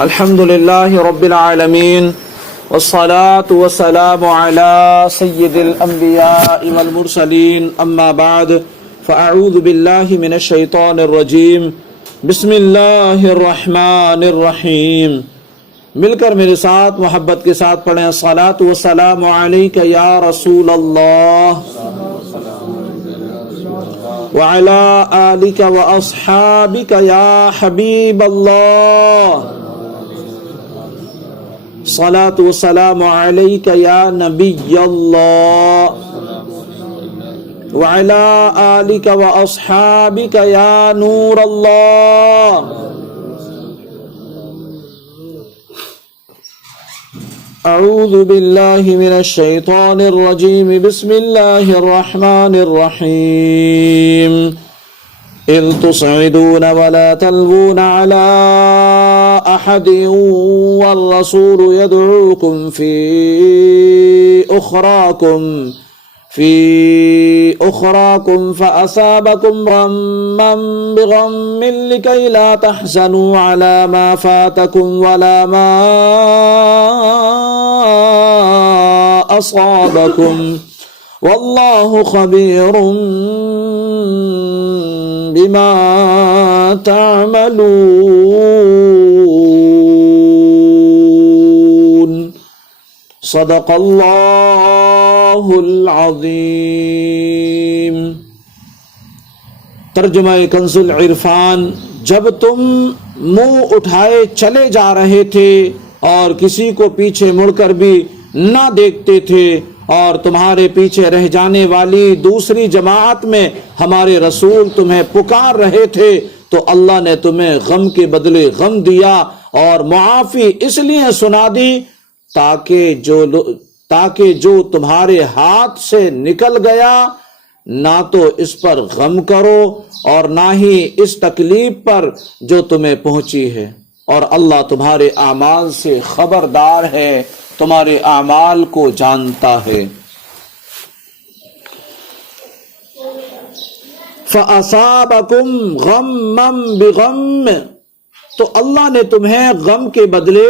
الحمد لله رب العالمين والصلاة والسلام على سيد الأنبياء والمرسلين أما بعد فأعوذ بالله من الشيطان الرجيم بسم الله الرحمن الرحيم. مل کر میرے ساتھ محبت کے ساتھ پڑھیں الصلاة والسلام علیک یا رسول اللہ وعلى آلك وأصحابك يا حبيب الله. صلاة والسلام عليك يا نبي الله وعلى آلك وأصحابك يا نور الله. أعوذ بالله من الشيطان الرجيم بسم الله الرحمن الرحيم. إذ تصعدون ولا تلوون على أحد والرسول يدعوكم في أخراكم فأصابكم غما بغم لكي لا تحزنوا على ما فاتكم ولا ما أصابكم والله خبير بما تعملون. صدق اللہ العظیم. ترجمہ کنز العرفان. جب تم منہ اٹھائے چلے جا رہے تھے اور کسی کو پیچھے مڑ کر بھی نہ دیکھتے تھے اور تمہارے پیچھے رہ جانے والی دوسری جماعت میں ہمارے رسول تمہیں پکار رہے تھے تو اللہ نے تمہیں غم کے بدلے غم دیا اور معافی اس لیے سنا دی تاکہ جو تمہارے ہاتھ سے نکل گیا نہ تو اس پر غم کرو اور نہ ہی اس تکلیف پر جو تمہیں پہنچی ہے، اور اللہ تمہارے اعمال سے خبردار ہے، تمہارے اعمال کو جانتا ہے. فَأَصَابَكُمْ غَمًّا بِغَمٍّ، تو اللہ نے تمہیں غم کے بدلے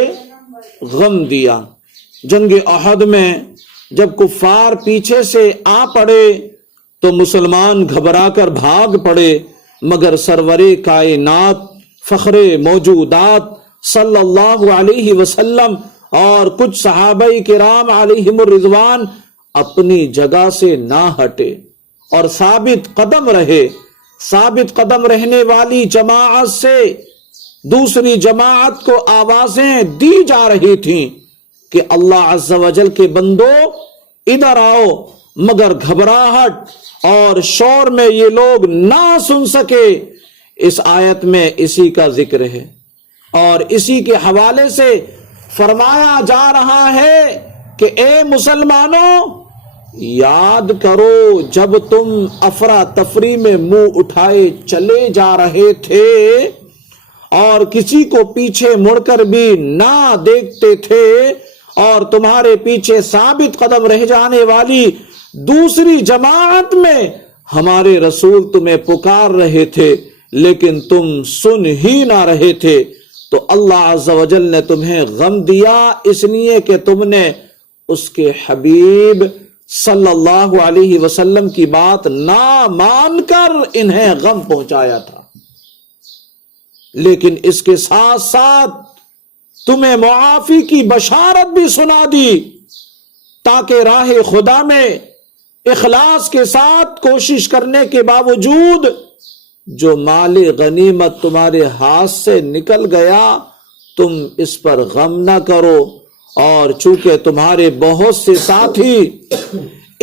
غم دیا. جنگ احد میں جب کفار پیچھے سے آ پڑے تو مسلمان گھبرا کر بھاگ پڑے، مگر سرور کائنات فخر موجودات صلی اللہ علیہ وسلم اور کچھ صحابہ کرام علیہم الرضوان اپنی جگہ سے نہ ہٹے اور ثابت قدم رہے. ثابت قدم رہنے والی جماعت سے دوسری جماعت کو آوازیں دی جا رہی تھیں کہ اللہ عز و جل کے بندو ادھر آؤ، مگر گھبراہٹ اور شور میں یہ لوگ نہ سن سکے. اس آیت میں اسی کا ذکر ہے اور اسی کے حوالے سے فرمایا جا رہا ہے کہ اے مسلمانوں، یاد کرو جب تم افراتفری میں منہ اٹھائے چلے جا رہے تھے اور کسی کو پیچھے مڑ کر بھی نہ دیکھتے تھے اور تمہارے پیچھے ثابت قدم رہ جانے والی دوسری جماعت میں ہمارے رسول تمہیں پکار رہے تھے لیکن تم سن ہی نہ رہے تھے، تو اللہ عز و جل نے تمہیں غم دیا اس لیے کہ تم نے اس کے حبیب صلی اللہ علیہ وسلم کی بات نہ مان کر انہیں غم پہنچایا تھا. لیکن اس کے ساتھ ساتھ تمہیں معافی کی بشارت بھی سنا دی تاکہ راہ خدا میں اخلاص کے ساتھ کوشش کرنے کے باوجود جو مال غنیمت تمہارے ہاتھ سے نکل گیا تم اس پر غم نہ کرو، اور چونکہ تمہارے بہت سے ساتھی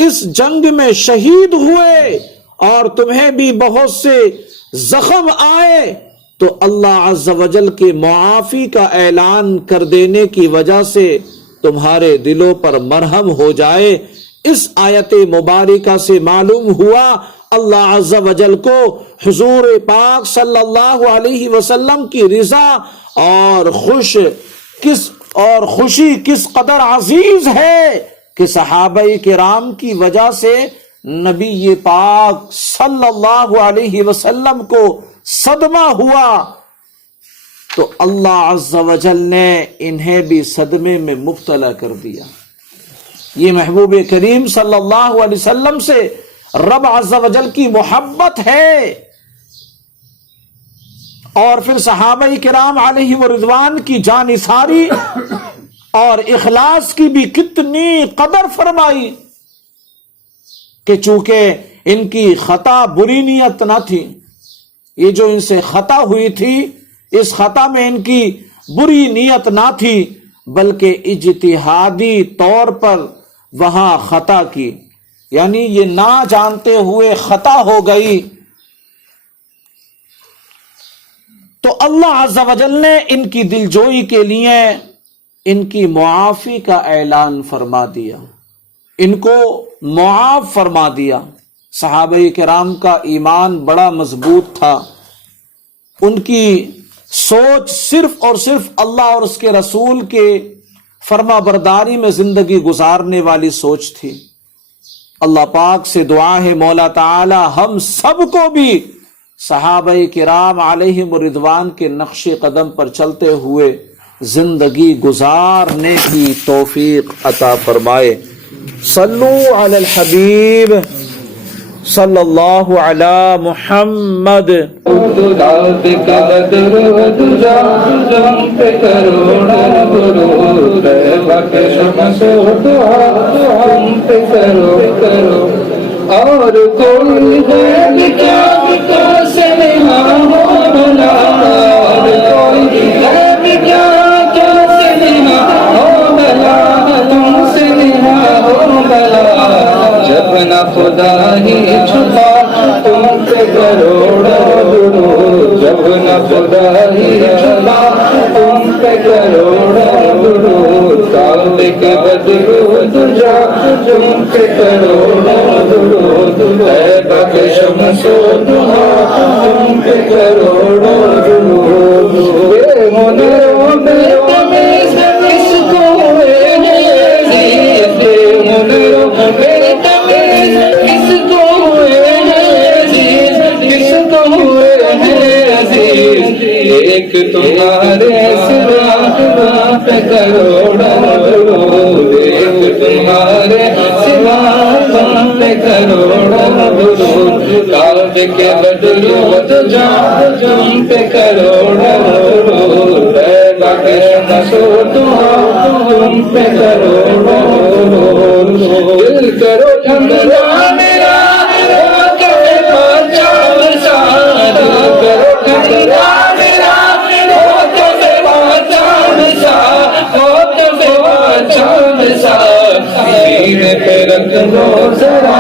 اس جنگ میں شہید ہوئے اور تمہیں بھی بہت سے زخم آئے تو اللہ عز و جل کے معافی کا اعلان کر دینے کی وجہ سے تمہارے دلوں پر مرہم ہو جائے. اس آیت مبارکہ سے معلوم ہوا اللہ عز و جل کو حضور پاک صلی اللہ علیہ وسلم کی رضا اور خوشی کس قدر عزیز ہے کہ صحابہ کرام کی وجہ سے نبی پاک صلی اللہ علیہ وسلم کو صدمہ ہوا تو اللہ عز و جل نے انہیں بھی صدمے میں مبتلا کر دیا۔ یہ محبوب کریم صلی اللہ علیہ وسلم سے رب عز و جل کی محبت ہے، اور پھر صحابہ کرام علیہ رضوان کی جانثاری اور اخلاص کی بھی کتنی قدر فرمائی کہ چونکہ ان کی خطا بری نیت نہ تھی، یہ جو ان سے خطا ہوئی تھی اس خطا میں ان کی بری نیت نہ تھی، بلکہ اجتہادی طور پر وہاں خطا کی، یعنی یہ نہ جانتے ہوئے خطا ہو گئی۔ تو اللہ عز و جل نے ان کی دلجوئی کے لیے ان کی معافی کا اعلان فرما دیا، ان کو معاف فرما دیا۔ صحابہ کرام کا ایمان بڑا مضبوط تھا، ان کی سوچ صرف اور صرف اللہ اور اس کے رسول کے فرما برداری میں زندگی گزارنے والی سوچ تھی۔ اللہ پاک سے دعا ہے مولا تعالی ہم سب کو بھی صحابہ کرام علیہم رضوان کے نقش قدم پر چلتے ہوئے زندگی گزارنے کی توفیق عطا فرمائے۔ صلو علی الحبیب صلی اللہ علی محمد۔ رات کا بدر تجا جم پہ کروڑا درود بخش مسوڑا تم پہ کرو اور کوئی ہے کیا تو سے نہاں ہو بلا، اور کوئی ہے کیا تو سے نہاں ہو بلا، تم سے نہاں ہو بلا، جب نہ خدا ہی چھپا تم پہ کروڑا درود، جب نہ خدا ہی چھپا تم پہ کروڑا درود، کعبے کے بدر تجا تم پہ کروڑا درود، طیبہ کے شمس و ضحا تم پہ کروڑا درود، بے ہنر و بے تمیز کس کو ہوئے ہیں عزیز، بے ہنر و بے تمیز کس کو ہوئے ہیں عزیز، کس کو ہوئے ہیں عزیز، ایک تمہارے سوا پہ کروڑا درود، ایک تمہارے سوا پہ کروڑا درود، کعبے کے بدر تجا تم پہ کروڑا درود، طیبہ کے شمس و ضحا تم پہ کروڑا درود، دل کرو جھنڈا میرا ہو کے پہچان سا، دل کرو جھنڈا میرا ہو کے پہچان سا، ہو کے پہچان سا، سینے پہ رکھ لو ذرا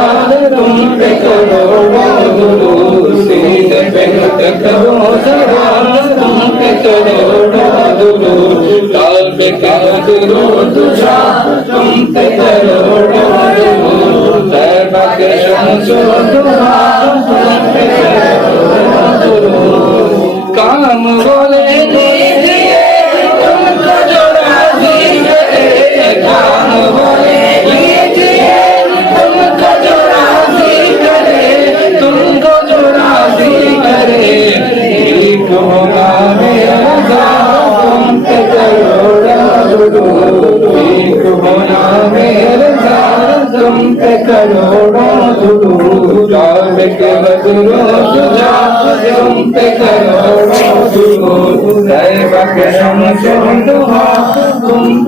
تم پہ کروڑا درود، سینے پہ رکھ لو ذرا تم پہ کروڑا درود، کعبے کے بدر تجا تم پہ کروڑا درود، طیبہ کے شمس و ضحا تم پہ کروڑا درود، کام بولے لیجیے تم کو جو راضی کرے، کام بولے لیجیے تم کو جو راضی کرے، تم کو جو راضی کرے، ٹھیک ہوگا میرا ذات تم پہ کروڑا درود، ٹھیک ہونا میرے ذات تم پہ کروڑا درود، کعبے کے بدر تجا تم پہ کروڑا درود، طیبہ کے شمس و ضحا تم